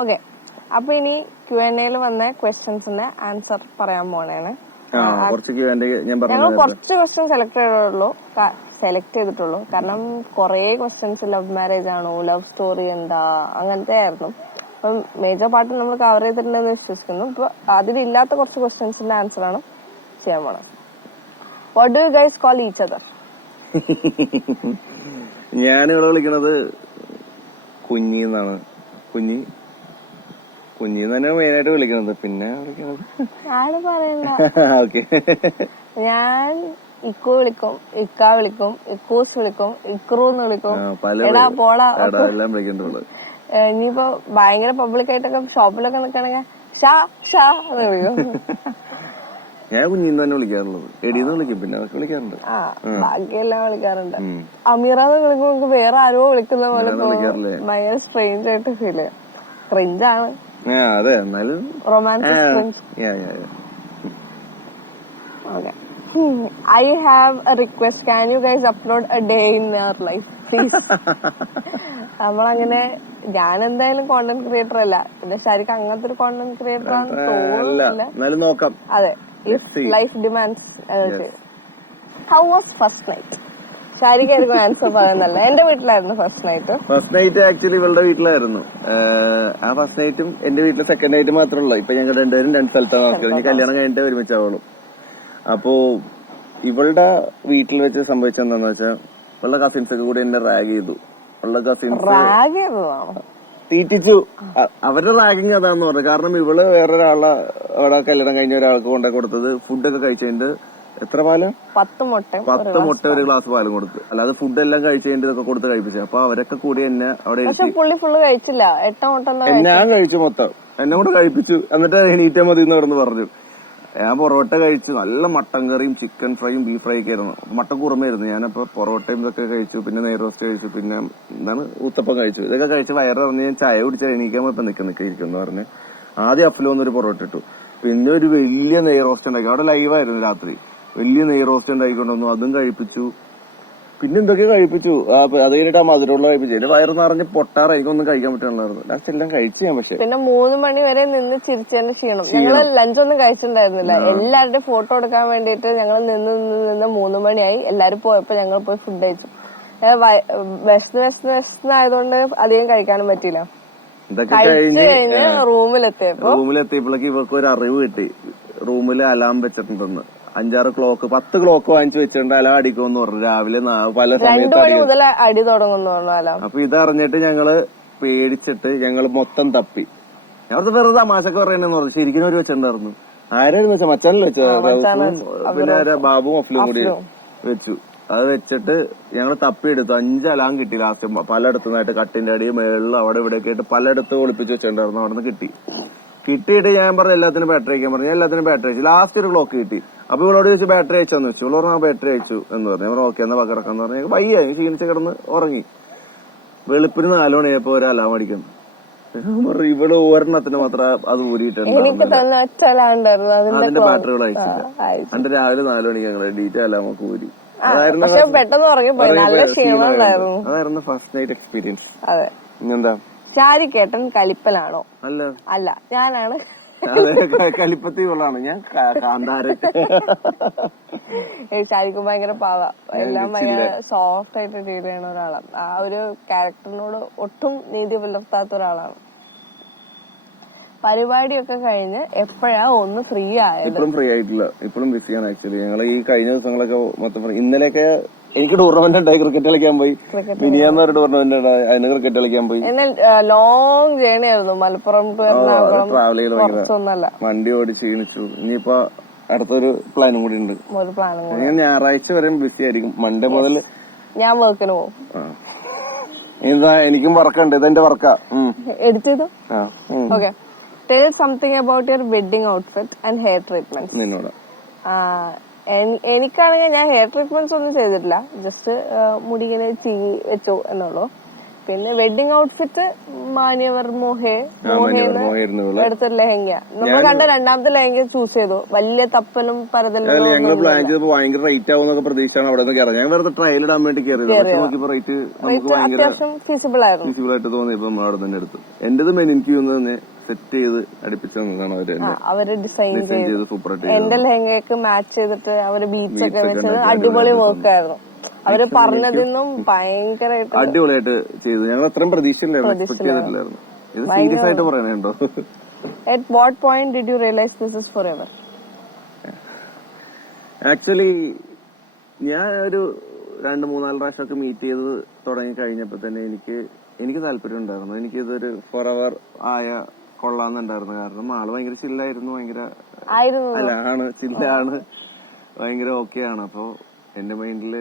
Okay അപ്പൊ ഇനി Q N എയിൽ വന്ന ക്വസ്റ്റ്യൻസിന്റെ ആൻസർ പറയാൻ പോണേണ്. ഞങ്ങൾ കുറച്ച് ക്വസ്റ്റ്യൻ സെലക്ട് ചെയ്തിട്ടുള്ളൂ. സെലക്ട് ചെയ്തിട്ടുള്ളൂ. കാരണം കുറെ ക്വസ്റ്റ്യൻസ് ലവ് മാരേജ് ആണോ? ലവ് സ്റ്റോറി എന്താ? അങ്ങനത്തെ ആയിരുന്നു. അപ്പം മേജർ പാർട്ട് നമ്മൾ കവർ ചെയ്തിട്ടുണ്ടെന്ന് വിശ്വസിക്കുന്നു. ഇപ്പൊ അതിലില്ലാത്ത കുറച്ച് ക്വസ്റ്റ്യൻസിന്റെ ആൻസർ ആണ് ചെയ്യാൻ പോണത്. What do you guys call each other ഞാൻ ഇവിടെ വിളിക്കണത് കുഞ്ഞി എന്നാണ് കുഞ്ഞി കുഞ്ഞി തന്നെ മെയിൻ ആയിട്ട് വിളിക്കണത് പിന്നെ ഓക്കെ ഞാൻ ഇക്കോ വിളിക്കും ഇക്ക വിളിക്കും ഇക്കൂസ് വിളിക്കും ഇക്രൂന്ന് വിളിക്കും. എടാ പോളാ എല്ലാം ഇനിയിപ്പോ ഭയങ്കര പബ്ലിക് ആയിട്ടൊക്കെ ഷോപ്പിലൊക്കെ നിക്കണെങ്കിൽ ഷാ ഷാ എന്ന് വിളിക്കും. ഞാൻ കുഞ്ഞിന്ന് തന്നെ വിളിക്കാറുള്ളത്. എടീന്ന് വിളിക്കും പിന്നെ അതൊക്കെ വിളിക്കാറുണ്ട്. ബാക്കിയെല്ലാം വിളിക്കാറുണ്ട്. അമീറ എന്ന് വിളിക്കുമ്പോ വേറെ ആരോ വിളിക്കുന്ന പോലെ. ഭയങ്കര സ്ട്രേഞ്ച് ആയിട്ട് ഫീൽ ചെയ്യാം. ക്രിഞ്ചാണ് ആ അതെ എന്നാലും cringe yeah. I have a request can you guys upload a day in your life please നമ്മളങ്ങനെ ഞാൻ എന്തായാലും കോണ്ടന്റ് ക്രിയേറ്റർ അല്ല. പിന്നെ ശരിക്ക് അങ്ങനത്തെ ഒരു കോണ്ടന്റ് ക്രിയേറ്റർ ആണെന്ന് തോന്നുന്നില്ല. അതെ. If life demands how was first night answer പറയുന്നല്ല എന്റെ വീട്ടിലായിരുന്നു first night first night actually ഇവളുടെ വീട്ടിലായിരുന്നു. ആ ഫസ്റ്റ് നൈറ്റും എന്റെ വീട്ടിലെ സെക്കൻഡ് നൈറ്റ് മാത്രമേ ഉള്ളൂ ഇപ്പൊ ഞങ്ങൾ രണ്ടുപേരും രണ്ട് സ്ഥലത്താണ് നടക്കുന്നത് ഇനി കല്യാണം കഴിഞ്ഞിട്ട് ഒരുമിച്ചാവുള്ളൂ അപ്പോ ഇവളുടെ വീട്ടിൽ വെച്ച് സംഭവിച്ചെന്താന്ന് വെച്ചാൽ ഇവളുടെ കസിൻസ് ഒക്കെ കൂടി എന്നെ റാഗ് ചെയ്തു. ഇവളുടെ കസിൻസ് തീറ്റിച്ചു. അവരുടെ റാഗിങ് അതാന്ന് പറഞ്ഞു. കാരണം ഇവൾ വേറൊരാളെ അവിടെ കല്യാണം കഴിഞ്ഞ ഒരാൾക്ക് കൊണ്ടേ കൊടുത്തത് ഫുഡൊക്കെ കഴിച്ചതിന്റെ എത്ര പാൽ? പത്ത് മുട്ട പത്ത് മുട്ട ഒരു ഗ്ലാസ് പാലും കൊടുത്തു. അല്ലാതെ ഫുഡ് എല്ലാം കഴിച്ചതിന്റെ ഇതൊക്കെ കൊടുത്ത് കഴിപ്പിച്ചു. അപ്പൊ അവരൊക്കെ കൂടി എന്നെ അവിടെ പുള്ളി ഫുള്ള് കഴിച്ചില്ല. എട്ട മുട്ട ഞാൻ കഴിച്ചു മൊത്തം. എന്നെ കൂടെ കഴിപ്പിച്ചു. എന്നിട്ട് എണീറ്റ മതി എന്ന് കിടന്ന് പറഞ്ഞു. ഞാൻ പൊറോട്ട കഴിച്ചു. നല്ല മട്ടൻ കറിയും ചിക്കൻ ഫ്രൈയും ബീഫ് ഫ്രൈ ഒക്കെ ആയിരുന്നു. മട്ടൻ കുറുമായിരുന്നു ഞാനപ്പോ പൊറോട്ടയും ഇതൊക്കെ കഴിച്ചു. പിന്നെ നെയ്റോസ്റ്റ് കഴിച്ചു. പിന്നെ എന്താണ്? ഊത്തപ്പം കഴിച്ചു. ഇതൊക്കെ കഴിച്ച് വയറിറങ്ങി ഞാൻ ചായ കുടിച്ചാൽ എണീക്കാൻ ഇപ്പൊ നിൽക്കുന്ന നിൽക്കുന്നു പറഞ്ഞു. ആദ്യം അഫ്ലോന്നൊരു പൊറോട്ട ഇട്ടു. പിന്നെ ഒരു വലിയ നെയ് റോസ്റ്റ് ഉണ്ടാക്കി. അവിടെ ലൈവായിരുന്നു രാത്രി. വലിയ നെയ് റോസ്റ്റ് ഉണ്ടാക്കിക്കൊണ്ടുവന്നു അതും കഴിപ്പിച്ചു. പിന്നെ എന്തൊക്കെ കഴിപ്പിച്ചു? അത് കഴിഞ്ഞിട്ട് ആ മധുരമുള്ള കഴിപ്പിച്ചു. എന്റെ വയറ് നിറഞ്ഞ് പൊട്ടാറ എനിക്കൊന്നും കഴിക്കാൻ പറ്റുന്നുണ്ടായിരുന്നു ലാസ്റ്റ് എല്ലാം കഴിച്ചു ഞാൻ പക്ഷെ. പിന്നെ മൂന്ന് മണി വരെ നിന്ന് ചിരിച്ചതിന്റെ ക്ഷീണം. ഞങ്ങൾ ലഞ്ചൊന്നും കഴിച്ചിട്ടുണ്ടായിരുന്നില്ല. എല്ലാവരുടെയും ഫോട്ടോ എടുക്കാൻ വേണ്ടിട്ട് ഞങ്ങൾ നിന്ന് നിന്ന് നിന്ന് മൂന്ന് മണിയായി. എല്ലാരും പോയപ്പോ ഞങ്ങൾ പോയി ഫുഡ് കഴിച്ചു. വിശന്ന് വിശന്ന് വിശന്നായതുകൊണ്ട് ആയതുകൊണ്ട് അധികം കഴിക്കാനും പറ്റിയില്ല. കഴിച്ചു കഴിഞ്ഞ് റൂമിലെത്തിയപ്പോ റൂമിലെത്തിയപ്പോഴേക്ക് ഇവർക്ക് ഒരു അറിവ് കിട്ടി. റൂമിൽ അലാം വെച്ചിട്ടുണ്ടെന്ന്. അഞ്ചാറ് ക്ലോക്ക് പത്ത് ക്ലോക്ക് വാങ്ങിച്ചു വെച്ചിട്ടുണ്ട് അലാം അടിക്കുമെന്ന് പറഞ്ഞു. രാവിലെ പല സമയത്ത് അടി തുടങ്ങുന്നു അപ്പൊ ഇതറിഞ്ഞിട്ട് ഞങ്ങൾ പേടിച്ചിട്ട് ഞങ്ങൾ മൊത്തം തപ്പി. ഞങ്ങൾ അവിടുത്തെ വെറുതെ തമാശക്ക് പറയണെന്ന് പറഞ്ഞു. ശരിക്കും ഒരു വെച്ചിട്ടുണ്ടായിരുന്നു. ആരായിരുന്നു വെച്ചാൽ മച്ചാനല്ലേ വെച്ചത്? പിന്നെ ആരാ? ബാബുവും അഫ്ലും കൂടി വെച്ചു. അത് വെച്ചിട്ട് ഞങ്ങൾ തപ്പിയെടുത്തു അഞ്ച് അലാം കിട്ടി ലാസ്റ്റ് പലയിടത്തു നിന്നായിട്ട് കട്ടിന്റെ അടി മേളിൽ അവിടെ ഇവിടെ ഒക്കെ ആയിട്ട് പലയിടത്ത് ഒളിപ്പിച്ച് വെച്ചിട്ടുണ്ടായിരുന്നു. അവിടെ നിന്ന് കിട്ടി. കിട്ടിയിട്ട് ഞാൻ പറഞ്ഞു എല്ലാത്തിനും ബാറ്ററി അയക്കാൻ പറഞ്ഞു. എല്ലാത്തിനും ബാറ്ററി അയച്ചു. ലാസ്റ്റ് ഒരു ക്ലോക്ക് കിട്ടി. അപ്പൊ ഇവളോട് ചോദിച്ചു ബാറ്ററി അയച്ചോന്ന് വെച്ചു ഇവൾ പറഞ്ഞു ബാറ്ററി അയച്ചു എന്ന് പറഞ്ഞു. ഇവർ ഓക്കെ എന്നാ പകറക്കാന്ന് പറഞ്ഞു. വയ്യ ക്ഷീണിച്ച് കിടന്ന് ഉറങ്ങി. വെളുപ്പിന് നാലു മണിയായപ്പോ ഒരു അലാം അടിക്കുന്നു. ഇവൾ ഒരെണ്ണത്തിന് മാത്രം അത് എനിക്ക് ഊരിയിട്ടുണ്ട് തന്നെ ഒറ്റലാണ്ടായിരുന്നു അതിന്റെ. ബാറ്ററികൾ അയച്ചില്ല. എന്നിട്ട് രാവിലെ നാലു മണിക്ക് ഞങ്ങൾ ഡീറ്റെയിൽ അലാമൊക്കെ ഊരി. അതായിരുന്നു ഫസ്റ്റ് നൈറ്റ് എക്സ്പീരിയൻസ് അതെ. എന്താ? ശാരി കേട്ടൻ കലിപ്പലാണോ അല്ല. അല്ല ഞാനാണ്. കലിപ്പത്തി ഉള്ളതാണ് ഞാൻ കാന്താരൻ. ശാരിക്ക് ഭയങ്കര പാവ. എല്ലാം ഭയങ്കര സോഫ്റ്റ് ആയിട്ട് ഡീൽ ചെയ്യുന്ന ഒരാളാണ്. ആ ഒരു ക്യാരക്ടറിനോട് ഒട്ടും നീതി പുലർത്താത്ത ഒരാളാണ്. പരിപാടിയൊക്കെ കഴിഞ്ഞ് എപ്പോഴാ ഒന്ന് ഫ്രീ ആയത്? ഇപ്പോഴും ഫ്രീ ആയിട്ടില്ല. ഇപ്പോഴും ബിസിയാണ് ആക്ച്വലി ഞങ്ങൾ ഈ കഴിഞ്ഞ ദിവസങ്ങളൊക്കെ മൊത്തം. ഇന്നലെയൊക്കെ എനിക്ക് ടൂർണമെന്റ് ഉണ്ടായി ക്രിക്കറ്റ് കളിക്കാൻ പോയി. മിനിയാന്നൊരു ടൂർണമെന്റ് ഉണ്ടായി അതിന് ക്രിക്കറ്റ് കളിക്കാൻ പോയി. ലോങ് ജേണി ആയിരുന്നു. മലപ്പുറം ട്രാവൽ ചെയ്ത് വണ്ടി ഓടി ക്ഷീണിച്ചു. ഇനിയിപ്പോ അടുത്തൊരു പ്ലാനും കൂടി ഉണ്ട്. ഞാൻ ഞായറാഴ്ച വരെ ബിസി ആയിരിക്കും. മൺഡേ മുതൽ ഞാൻ വർക്കിന് പോകും. എന്താ ഇതാ എനിക്കും വർക്കുണ്ട് ഇതെന്റെ വർക്കാ. എഡിറ്റ് ചെയ്തു. Okay tell something about your wedding outfit and hair treatment നിന്നോട്. എനിക്കാണെങ്കിൽ ഞാൻ ഹെയർ ട്രീറ്റ്മെന്റ്സ് ഒന്നും ചെയ്തിട്ടില്ല. ജസ്റ്റ് മുടി ഇങ്ങനെ ചീ വെച്ചു എന്നുള്ളൂ. പിന്നെ വെഡിങ് ഔട്ട്ഫിറ്റ് മാന്യവർ മോഹേ മോഹേന്ന് എടുത്തൊരു ലെഹങ്ക. നമ്മൾ കണ്ട രണ്ടാമത്തെ ലെഹങ്ക ചൂസ് ചെയ്തു. വലിയ തപ്പലും പരതലും ഞങ്ങൾ പ്ലാൻ ചെയ്തപ്പോ ഭയങ്കര റേറ്റ് ആവുന്നൊക്കെ പ്രതീക്ഷയാണ് അവിടെ നിന്ന് കയറി ഞാൻ വെറുതെ ട്രയൽ ഇടാൻ വേണ്ടി കയറിയത് പക്ഷെ നോക്കിയപ്പോ റേറ്റ് നമുക്ക് ഭയങ്കര അത്യാവശ്യം ഫീസിബിൾ ആയിരുന്നു. ഫീസിബിൾ ആയിട്ട് തോന്നി. ഇപ്പൊ നമ്മൾ അവിടെ തന്നെ എടുത്തു. എന്റേത് മെനിക്ക് തന്നെ സെറ്റ് ചെയ്ത് അടുപ്പിച്ച് തന്നതാണ് അവർ അവർ ഡിസൈൻ ചെയ്ത്. സൂപ്പർ എന്റെ ലെഹങ്കയ്ക്ക് മാച്ച് ചെയ്തിട്ട് അവർ ബീച്ച് ഒക്കെ വെച്ചത് അടിപൊളി വർക്ക് ആയിരുന്നു. അവർ പറഞ്ഞതിന്നും ഭയങ്കരമായിട്ട് അടിപൊളിയായിട്ട് ചെയ്തു. ഞങ്ങൾ അത്രയും പ്രതീക്ഷയില്ലായിരുന്നു. എക്സ്പെക്ട് ചെയ്തിട്ടില്ലായിരുന്നു. ഇത് സീരിയസ് ആയിട്ട് പറയണേ at what what did you realize realize is forever actually ഞാൻ ഒരു രണ്ട് മൂന്നാൽ പ്രാവശ്യമൊക്കെ മീറ്റ് ചെയ്ത് തുടങ്ങി കഴിഞ്ഞപ്പോ തന്നെ എനിക്ക് എനിക്ക് താല്പര്യം ഉണ്ടായിരുന്നു. എനിക്ക് ഇതൊരു ഫോർ അവർ ആയ കൊള്ളാന്നുണ്ടായിരുന്നു കാരണം ആൾ ഭയങ്കര ചില്ലായിരുന്നു ഭയങ്കര അല്ല ആണ് ചില്ലാണ് ഭയങ്കര ഓക്കെ ആണ് അപ്പൊ എന്റെ മൈൻഡിൽ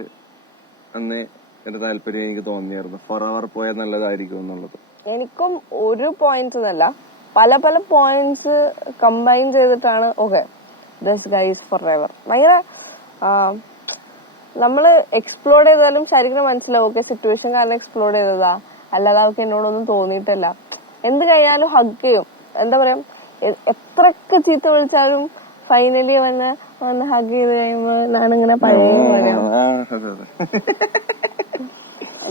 അന്ന് എന്റെ താല്പര്യം എനിക്ക് തോന്നിയായിരുന്നു. ഫോർ അവർ പോയാൽ നല്ലതായിരിക്കും എന്നുള്ളത്. എനിക്കും ഒരു പോയിന്റ് എന്നല്ല പല പല പോയിന്റ്സ് കമ്പൈൻ ചെയ്തിട്ടാണ്. Okay thus guys forever ഭയങ്കര നമ്മൾ നമ്മൾ എക്സ്പ്ലോർ ചെയ്താലും ശരിക്കും മനസ്സിലാവും ഓക്കെ സിറ്റുവേഷൻ കാരണം എക്സ്പ്ലോർ ചെയ്തതാ. അല്ലാതെ അവർക്ക് എന്നോടൊന്നും തോന്നിയിട്ടല്ല. എന്ത് കഴിഞ്ഞാലും ഹഗ് ചെയ്യും. എന്താ പറയാ എത്രയൊക്കെ ചീത്ത വിളിച്ചാലും ഫൈനലി വന്ന് വന്ന് ഹഗ് ചെയ്ത് കഴിയുമ്പോ ഞാനിങ്ങനെ പഴയ.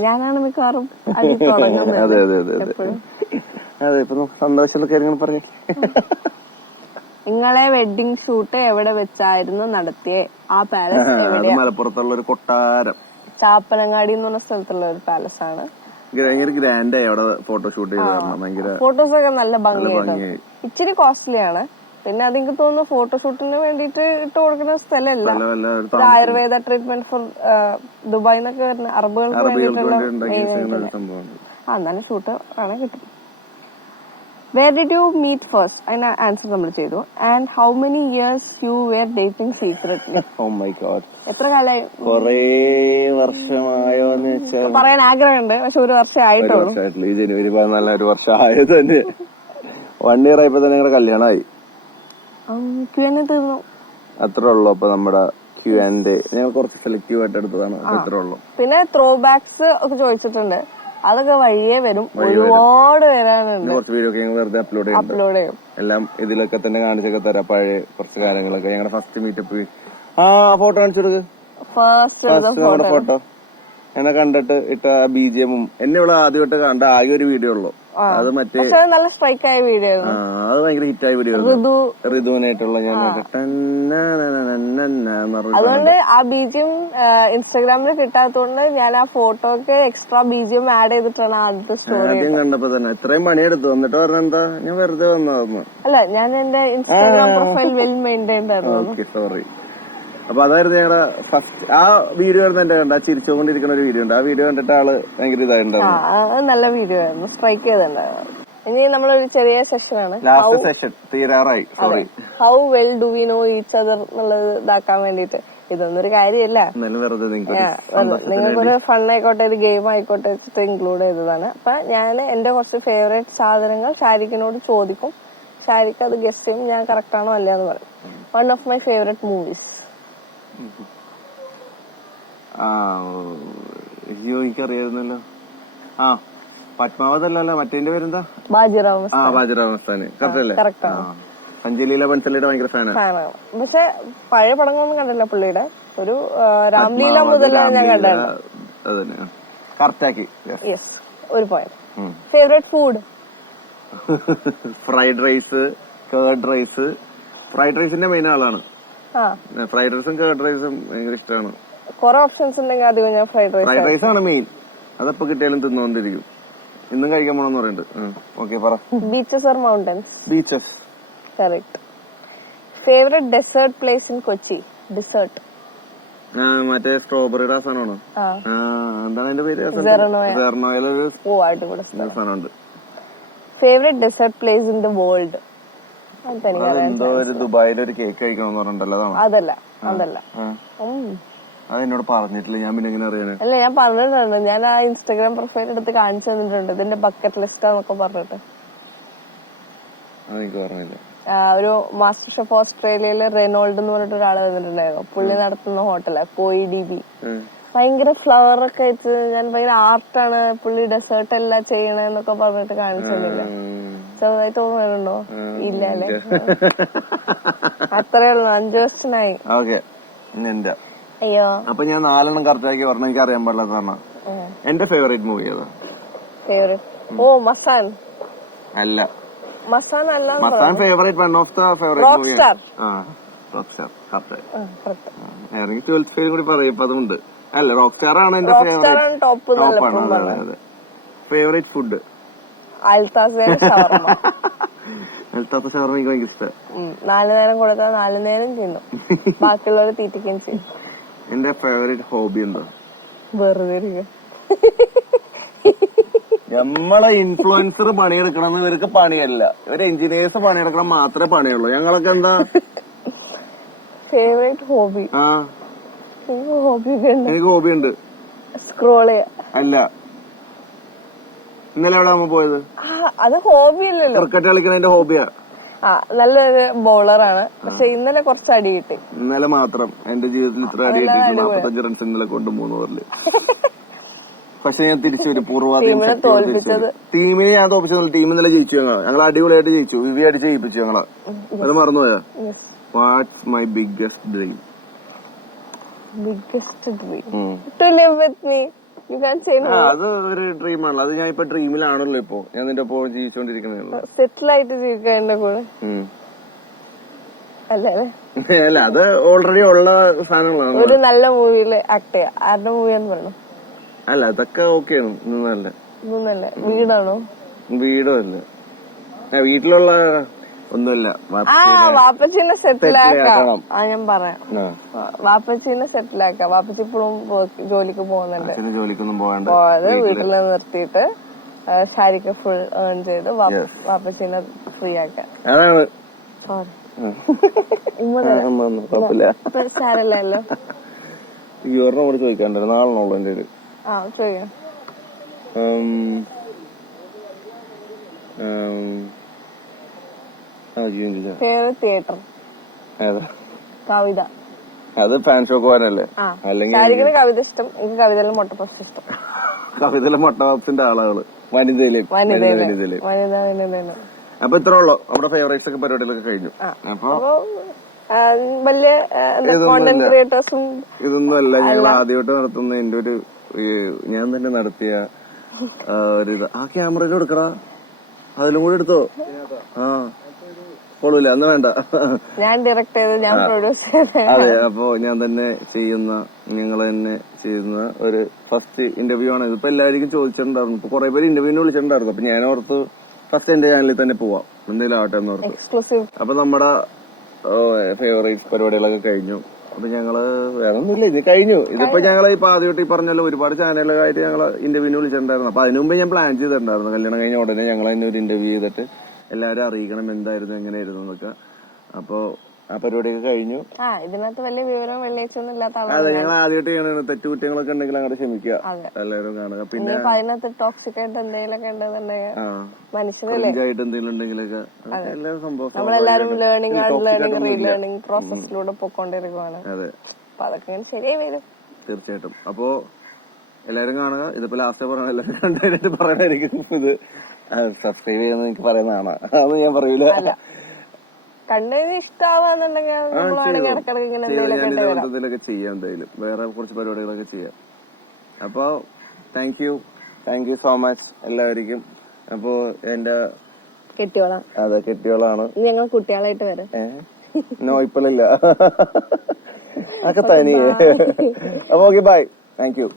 ഞാനാണ് മിക്കവാറും അതെ അതെ അതെ അതെ. ഇപ്പൊ കാര്യങ്ങൾ പറഞ്ഞു. നിങ്ങളെ വെഡിങ് ഷൂട്ട് എവിടെ വെച്ചായിരുന്നു നടത്തിയേ? ആ പാലസ് മലപ്പുറത്തുള്ള ഒരു കൊട്ടാരം. ചാപ്പനങ്ങാടി എന്ന് പറഞ്ഞ സ്ഥലത്തുള്ള ഒരു പാലസ് ആണ്. ഭയങ്കര ഗ്രാൻഡായി അവിടെ ഫോട്ടോഷൂട്ട് ചെയ്ത് കാരണം ഭയങ്കര ഫോട്ടോസ് ഒക്കെ നല്ല ഭംഗിയായിട്ട് ഭംഗിയായി. ഇച്ചിരി കോസ്റ്റ്ലി ആണ്. പിന്നെ അത് എനിക്ക് തോന്നുന്നു ഫോട്ടോഷൂട്ടിന് വേണ്ടിയിട്ട് ഇട്ട് കൊടുക്കുന്ന സ്ഥലമല്ല. ആയുർവേദ ട്രീറ്റ്മെന്റ് ഫോർ ദുബായ് എന്നൊക്കെ വരുന്ന അറബുകൾക്ക് വേണ്ടിയിട്ടുള്ള എന്നാലും ഷൂട്ട് ആണ് കിട്ടും. Where did you meet first അതിന് ആൻസർ നമ്മൾ ചെയ്തു. And how many years you were dating secretly oh my god എത്ര കാലമായി കൊറേ വർഷമായോ എന്ന് വെച്ചാൽ പറയാൻ ആഗ്രഹമുണ്ട് പക്ഷെ ഒരു വർഷം ആയിട്ടുള്ളൂ. ഈ ജനുവരി പതിനാലിന് ഒരു വർഷം ആയത് തന്നെ. വൺ ഇയർ ആയപ്പോ തന്നെ ഞങ്ങളുടെ കല്യാണമായി തീർന്നു. അത്രേ ഉള്ളൂ അപ്പൊ നമ്മുടെ ക്യൂ ആൻഡ് ഞങ്ങൾ കുറച്ച് സെലക്റ്റീവ് ആയിട്ട് എടുത്തതാണ്. അത്രേ ഉള്ളൂ. പിന്നെ ത്രോ ബാക്സ് ഒക്കെ ചോദിച്ചിട്ടുണ്ട്. അതൊക്കെ വഴിയേ വരും. ഒരുപാട് വരാനുണ്ട് കുറച്ച് വീഡിയോ ഒക്കെ വെറുതെ അപ്ലോഡ് അപ്ലോഡ് ചെയ്യും. എല്ലാം ഇതിലൊക്കെ തന്നെ കാണിച്ചൊക്കെ തരാം പഴയ കുറച്ച് കാര്യങ്ങളൊക്കെ. ഞങ്ങളുടെ ഫസ്റ്റ് മീറ്റപ്പ് ആ ഫോട്ടോ കാണിച്ചു കൊടുക്ക്. ഫസ്റ്റ് ഫോട്ടോ എന്നെ കണ്ടിട്ട് ഇട്ട ബി ജി എമ്മും എന്നെ ഇവിടെ ആദ്യമായിട്ട് കണ്ട ആകെ ഒരു വീഡിയോ ഉള്ളു. അത് മറ്റേ നല്ല സ്ട്രൈക്ക് ആയ വീഡിയോ അത് ഭയങ്കര ഹിറ്റായ വീഡിയോ ഋതു. ഋതുവിനായിട്ടുള്ള ഞാൻ അതുകൊണ്ട് ആ ബീജിയം ഇൻസ്റ്റാഗ്രാമിൽ കിട്ടാത്തതുകൊണ്ട് ഞാൻ ആ ഫോട്ടോക്ക് എക്സ്ട്രാ ബീജിയം ആഡ് ചെയ്തിട്ടാണ് ആദ്യത്തെ സ്റ്റോറി ആദ്യം കണ്ടപ്പോ തന്നെ ഇത്രയും പണിയെടുത്തു. എന്നിട്ട് പറഞ്ഞെന്താ ഞാൻ വെറുതെ വന്നു അല്ല ഞാൻ എന്റെ ഇൻസ്റ്റാഗ്രാം പ്രൊഫൈൽ വെൽ മെയിന്റൈൻഡ് ആയിരുന്നു. സോറി അപ്പൊ അതായിരുന്നു ഞങ്ങളുടെ ഫസ്റ്റ് ആ വീഡിയോ ആയിരുന്നു എന്റെ കണ്ട ചിരിച്ചുകൊണ്ടിരിക്കുന്ന ഒരു വീഡിയോ ഉണ്ട്. ആ വീഡിയോ കണ്ടിട്ട് ആൾ ഭയങ്കര ഇതായിട്ടുണ്ടായിരുന്നു. നല്ല വീഡിയോ ആയിരുന്നു. സ്ട്രൈക്ക് ചെയ്തിട്ടുണ്ടായിരുന്നു. ഇനി നമ്മളൊരു ചെറിയ സെഷനാണ് ലാസ്റ്റ് സെഷൻ തീരാറായി. Sorry how well do we know each other എന്നുള്ളത് ഇതാക്കാൻ വേണ്ടിട്ട് ഇതൊന്നൊരു കാര്യമല്ല. നിങ്ങൾക്കൊരു ഫൺ ആയിക്കോട്ടെ ഒരു ഗെയിം ആയിക്കോട്ടെ ഇൻക്ലൂഡ് ചെയ്തതാണ്. അപ്പൊ ഞാൻ എന്റെ കുറച്ച് ഫേവറേറ്റ് സാധനങ്ങൾ ഷാരിഖിനോട് ചോദിക്കും. ഷാരിഖ് അത് ഗസ്റ്റ് ചെയ്യും. ഞാൻ കറക്റ്റ് ആണോ അല്ല എന്ന് പറയും. One of my favourite movies ആ അയ്യോ എനിക്കറിയായിരുന്നല്ലോ. ആ പത്മാവതല്ലല്ലോ മറ്റേന്റെ പേരെന്താ? ബാജിറാവ് ആ ബാജിറാവ് മസ്താന് കറക്റ്റ് അല്ലേ correct ആ സഞ്ജലീല ബൻസലിയുടെ ഭയങ്കര ഫാനാണ്. പക്ഷെ പഴയ പടങ്ങളൊന്നും കണ്ടില്ല പുള്ളിയുടെ. ഒരു രാംലീല മുതൽ ഞാൻ കണ്ടായിരുന്നു. കറക്റ്റാക്കി. യെസ് ഒരു പോയത് favourite food fried rice curd rice fried റൈസിന്റെ main ആളാണ്. ഫ്രൈഡ് റൈസും കേർഡ് റൈസും ഭയങ്കര ഇഷ്ടമാണ് കുറെ ഓപ്ഷൻസ് ഉണ്ടെങ്കിൽ അധികം ഞാൻ ഫ്രൈഡ് റൈസ് ഫ്രൈഡ് റൈസ് ആണ് മെയിൻ അതെപ്പോ കിട്ടിയാലും തിന്നുകൊണ്ടിരിക്കും. ഇന്നും കഴിക്കാൻ പോണെന്ന് പറയുന്നുണ്ട് ഓക്കെ പറ. Beaches or mountains beaches correct favourite dessert place in Kochi dessert മറ്റേ സ്ട്രോബെറിയുടെ ആ സാധനമാണോ? എന്താണ് അതിന്റെ പേര്? Favourite dessert place in the world എന്തോ ഒരു ദുബായിൽ ഒരു കേക്ക് കഴിക്കണമെന്ന് പറഞ്ഞിട്ടുണ്ടല്ലോ അതാണോ? അതല്ല അതല്ല. ആ. ഉം. അത് എന്നോട് പറഞ്ഞിട്ടില്ല. ഞാൻ പിന്നെ എങ്ങനെ അറിയാന്? അല്ല ഞാൻ പറഞ്ഞിട്ടുണ്ട്. ഞാൻ ആ ഇൻസ്റ്റാഗ്രാം പ്രൊഫൈൽ എടുത്ത് കാണിച്ചു തന്നിട്ടുണ്ട്. ഇതിന്റെ ബക്കറ്റ് ലിസ്റ്റ് എന്നൊക്കെ പറഞ്ഞിട്ട്. പറഞ്ഞില്ല. ഒരു മാസ്റ്റർ ഷെഫ് ഓസ്ട്രേലിയയിൽ റെനോൾഡ് എന്ന് പറഞ്ഞിട്ട് ഒരാൾ വന്നിട്ടുണ്ടായിരുന്നു. പുള്ളി നടത്തുന്ന ഹോട്ടലാ കോയി ഡി ബി ഭയങ്കര ഫ്ലവർ ഒക്കെ വെച്ച് ഞാൻ ഭയങ്കര ആർട്ടാണ് പുള്ളി ഡെസേർട്ട് എല്ലാം ചെയ്യണെന്നൊക്കെ പറഞ്ഞിട്ട് കാണിച്ചു ഓർമ്മ തോന്നുന്നുണ്ടോ ഇല്ല. അല്ലേ അത്രേ ഉള്ളു. അഞ്ചു വർഷത്തിനായി ഓക്കെ. എന്റെ അയ്യോ. അപ്പൊ ഞാൻ നാലെണ്ണം കറക്റ്റാക്കി പറഞ്ഞ എനിക്ക് അറിയാൻ പാടില്ലാത്തതാണ് എന്റെ favourite movie favourite oh Masaan അല്ല. മസാൻ അല്ല മത്താൻ favourite one of the favourite movie. ആ റോക്ക് സ്റ്റാർ കറക്റ്റ്. ഇറങ്ങി ട്വൽത്ത് ഫെയിൽ കൂടി പറയും ഇപ്പൊ അതുണ്ട് അല്ല റോക്ക് സ്റ്റാർ ആണ് എന്റെ ഫേവറേറ്റ് ടോപ്പാണ് അതെ അതെ ഫേവറേറ്റ് ഫുഡ് അൽത്താസയുടെ ഷവർമ. അൽത്താസ ഷവർമ എനിക്ക് ഭയങ്കര നാല് നേരം കൊടുത്താൽ നാല് നേരം തിന്നും. ബാക്കിയുള്ളവർ തീറ്റിക്കുകയും ചെയ്യും. എന്റെ ഫേവറേറ്റ് ഹോബി എന്താ? വെറുതെ നമ്മളെ ഇൻഫ്ലുവൻസർ പണിയെടുക്കണം ഇവർക്ക് പണിയല്ല. ഇവർ എഞ്ചിനീയേഴ്സ് പണിയെടുക്കണം മാത്രമേ പണിയുള്ളൂ. ഞങ്ങളൊക്കെ എന്താ? ഫേവറേറ്റ് ഹോബി ആ. എനിക്ക് ഹോബി ഉണ്ട്. സ്ക്രോൾ ചെയ്യാ. അല്ല. ഇന്നലെ എവിടെ നമ്മ പോയത്? അത് ഹോബി അല്ലല്ലോ ക്രിക്കറ്റ് കളിക്കുന്നതിന്റെ ഹോബിയാ ആ? നല്ലൊരു ബോളറാണ് പക്ഷെ ഇന്നലെ കുറച്ച് അടി കിട്ടി. ഇന്നലെ മാത്രം. എന്റെ ജീവിതത്തിൽ ഇത്ര അടി കിട്ടി നാപ്പത്തഞ്ച് റൺസ് ഇന്നലെ കൊണ്ട് മൂന്ന് ഓവറിൽ പക്ഷെ ഞാൻ തിരിച്ചു വരും തോൽപ്പിച്ചത്. ടീമിനെ ഞാൻ തോപ്പിച്ചത് ടീം ഇന്നലെ ജയിച്ചു ഞങ്ങൾ ഞങ്ങൾ അടിപൊളിയായിട്ട് ജയിച്ചു. വിവി അടിച്ച് ജയിപ്പിച്ചു ഞങ്ങളെ. അത് മറന്നുപോയാ? What's my biggest dream biggest dream to live with me you can say ആ അത് ഒരു ഡ്രീമാണല്ലോ അത് ഞാൻ ഇപ്പൊ ഡ്രീമിലാണല്ലോ ഇപ്പൊ. ഞാൻ നിന്റെ ഒപ്പം ജീവിച്ചോണ്ടിരിക്കണല്ലോ സെറ്റിൽ ആയിട്ട് ജീവിക്കാൻ എന്റെ കൂടെ. അല്ലേ അല്ലേ അല്ല അത് ഓൾറെഡി ഉള്ള സാധനങ്ങളാണ് ഒരു നല്ല മൂവിയിൽ ആക്ട് ചെയ്യാം. ആരുടെ മൂവിയാന്ന് പറയണം? അല്ല അതൊക്കെ ഓക്കെയാണ് ഇതൊന്നല്ല വീടാണോ? വീടും അല്ല. ആ, വീട്ടിലുള്ള ഒന്നുമില്ല. ആ വാപ്പച്ചിനെ സെറ്റിലാക്കാം. ആ ഞാൻ പറയാം. വാപ്പച്ചിനെ സെറ്റിലാക്കാം. വാപ്പച്ചി ഇപ്പോഴും ജോലിക്ക് പോകുന്നുണ്ട്. ജോലിക്കൊന്നും പോകാണ്ട്. പോയത് വീട്ടിൽ നിർത്തിയിട്ട് സാരിക്ക് ഫുൾ ഏൺ ചെയ്ത് വാപ്പച്ചീനെ ഫ്രീ ആക്കാം. അതാണ്. സോറി സാരല്ലല്ലോ ഈ ഒരെണ്ണം കൂടി ചോദിക്കാണ്ടല്ലോ നാളെണ്ണുള്ളൂ എന്റെ ഒരു ആ ചോദിക്കാം. Favourite theatre Kavitha. അത് ഫാൻ ഷോക്ക് പോകാനല്ലേ? അല്ലെങ്കിൽ കവിത ഇഷ്ടം. എനിക്ക് കവിതയിലും മുട്ടപ്പസ് ഇഷ്ടം. കവിതയിലെ മൊട്ടബോക്സിന്റെ ആളുകൾ. വനിതയിൽ. വനിതയിൽ. വനിതയിൽ. വനിത വനിതയിൽ. അപ്പൊ ഇത്ര ഉള്ളു. നമ്മുടെ ഫേവറേറ്റ്സ് ഒക്കെ പരിപാടികളൊക്കെ കഴിഞ്ഞു. അപ്പൊ വലിയ കോണ്ടന്റ് ക്രിയേറ്റേഴ്സും ഇതൊന്നും അല്ല. ഞങ്ങൾ ആദ്യമായിട്ട് നടത്തുന്ന എന്റെ ഒരു ഞാൻ തന്നെ നടത്തിയ ഒരു ആ ക്യാമറയിൽ എടുക്കടാ. അതിലും കൂടി എടുത്തോ? ആ. കൊള്ളൂല അന്ന് വേണ്ട. ഞാൻ ഡയറക്ട് ചെയ്ത് ഞാൻ പ്രൊഡ്യൂസ് ചെയ്ത് അതെ അപ്പോ ഞാൻ തന്നെ ചെയ്യുന്ന ഞങ്ങൾ തന്നെ ചെയ്യുന്ന ഒരു ഫസ്റ്റ് ഇന്റർവ്യൂ ആണ്. ഇതിപ്പോ എല്ലാവർക്കും ചോദിച്ചിട്ടുണ്ടായിരുന്നു. ഇപ്പൊ കുറെ പേര് ഇന്റർവ്യൂവിന് വിളിച്ചിട്ടുണ്ടായിരുന്നു. അപ്പൊ ഞാൻ ഓർത്ത് ഫസ്റ്റ് എന്റെ ചാനലിൽ തന്നെ പോവാം. എന്തെങ്കിലും ആവട്ടെ എന്ന് ഓർത്ത്. അപ്പൊ നമ്മുടെ ഫേവറേറ്റ് പരിപാടികളൊക്കെ കഴിഞ്ഞു. അപ്പൊ ഞങ്ങൾ വേറെ ഒന്നുമില്ല ഇത് കഴിഞ്ഞു. ഇതിപ്പോ ഞങ്ങൾ ഇപ്പൊ ആദ്യമായിട്ട് ഈ പറഞ്ഞല്ലോ ഒരുപാട് ചാനലുകളായിട്ട് ഞങ്ങൾ ഇന്റർവ്യൂവിന് വിളിച്ചിട്ടുണ്ടായിരുന്നു. അപ്പൊ അതിനു മുമ്പ് ഞാൻ പ്ലാൻ ചെയ്തിട്ടുണ്ടായിരുന്നു. കല്യാണം കഴിഞ്ഞ ഉടനെ ഞങ്ങൾ തന്നെ ഒരു ഇന്റർവ്യൂ ചെയ്തിട്ട് എല്ലാവരും അറിയിക്കണം എന്തായിരുന്നു എങ്ങനെയായിരുന്നു എന്നൊക്കെ. അപ്പൊ ആ പരിപാടിയൊക്കെ കഴിഞ്ഞു. ആ ഇതിനകത്ത് വലിയ വിവരം വെള്ളിയാഴ്ചയൊന്നും ഇല്ലാത്ത ആളാണ് അതെ ഞങ്ങൾ ആദ്യമായിട്ട് ചെയ്യണ തെറ്റുകുറ്റങ്ങളൊക്കെ ഉണ്ടെങ്കിൽ അങ്ങോട്ട് ക്ഷമിക്കുക. എല്ലാവരും കാണുക. പിന്നെ അതിനകത്ത് ടോക്സിക് ആയിട്ട് എന്തെങ്കിലുമൊക്കെ ഉണ്ടെന്നുണ്ടെങ്കിൽ ആ മനുഷ്യരല്ലേ ആയിട്ട് എന്തെങ്കിലും ഉണ്ടെങ്കിലൊക്കെ എല്ലാ സംഭവം നമ്മളെല്ലാരും ലേണിംഗ് ലേണിംഗ് പ്രോസസ്സിലൂടെ പൊക്കോണ്ടിരിക്കുവാണ് അതെ. അപ്പൊ അതൊക്കെ ഇങ്ങനെ ശരിയായി വരും. തീർച്ചയായിട്ടും. അപ്പോ എല്ലാരും കാണുക. ഇതിപ്പോ ലാസ്റ്റ് പറയണ എല്ലാവരും കണ്ടായിട്ട് പറയണായിരിക്കും ഇത്. സബ്സ്ക്രൈബ് ചെയ്യുന്നത് എനിക്ക് പറയുന്നതാണ്. അതൊന്നും ഞാൻ പറയൂല. കണ്ടതിന് എന്തെങ്കിലുമൊക്കെ ചെയ്യാം എന്തായാലും. വേറെ കുറച്ച് പരിപാടികളൊക്കെ ചെയ്യാം. അപ്പൊ thank you thank you so much എല്ലാവർക്കും. അപ്പോ എന്റെ കെട്ടിയോളാം. അതെ കെട്ടിയോളാണ്. ഞങ്ങൾ കുട്ടികളായിട്ട് വരാം. നോ ഇപ്പോഴില്ല. അതൊക്കെ തനിയെ. അപ്പൊ ഓക്കെ ബൈ താങ്ക് യു